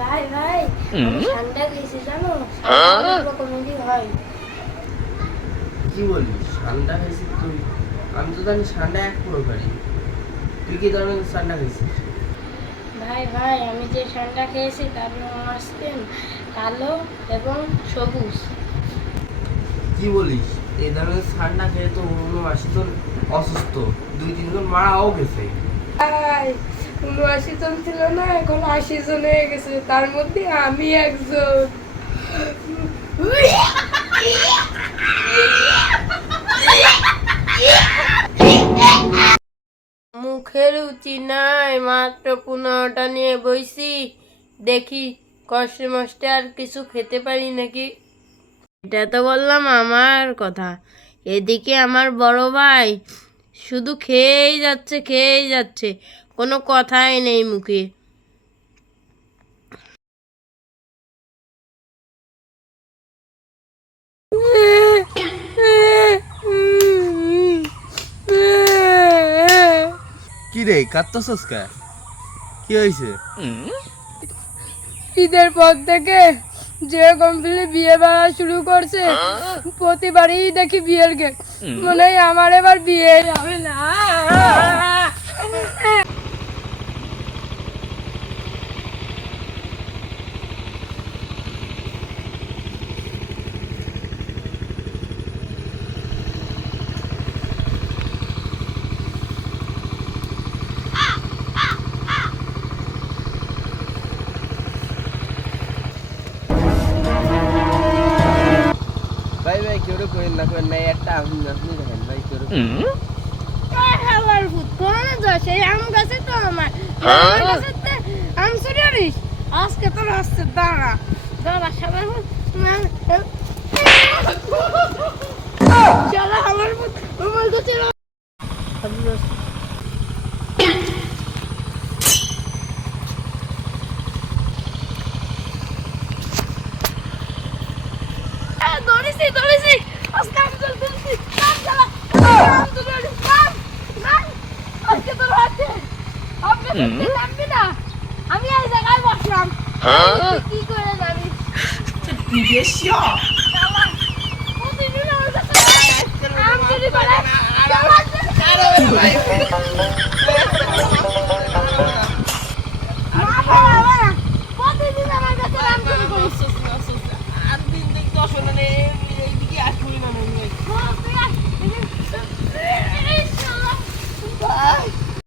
ভাই ভাই ঠান্ডা গেছে জানো, কমেডি হয়। কি বলিস ঠান্ডা খাইছিস তুই? আমি তো জানি ঠান্ডা এক প্রকারই। তুই কি ধরনের ঠান্ডা খাইছিস? ভাই ভাই আমি যে ঠান্ডা খেয়েছি তার নাম আসছেন কালো এবং সবুজ। কি বলিস? এই ধরনের ঠান্ডা খেয়ে তো অন্য মাসি তো অসুস্থ, 2-3 জন মারাও গেছে। ভাই 79 জন ছিল না, এখন 80 জন হয়ে গেছে, তার মধ্যে আমি একজন। মুখের রুচি নাই, মাত্র 15টা নিয়ে বইছি, দেখি কষ্টে মষ্টে আর কিছু খেতে পারি নাকি। এটা তো বললাম আমার কথা, এদিকে আমার বড় ভাই শুধু খেয়েই যাচ্ছে, কোনো কথাই নেই মুখে। কি রে কাঁদতেছস কে? কি হয়েছে? ঈদের পর থেকে যে কমপ্লিট বিয়ে বাড়া শুরু করছে, প্রতিবারই দেখি বিয়ের গে, মনে হয় আমার এবার বিয়ে হবে না। ভাই ভাই কেউ করেন না একটা আপনি দেখেন ভাই কেউ আমার ভূত কোন দশে আম গাছে তো আমার গাছে আম চুরিস, আজকে তোর আসছে দাঁড়া দাঁড়া সবাই চলো আমার ভূত আমার কাছে। ধরেছি আজকে আমি ধরেছি, আজকে তোর হাতে আপনি নামবি না, আমি এই জায়গায় বসলাম, কি করে জানি你别笑。আম চুরি করে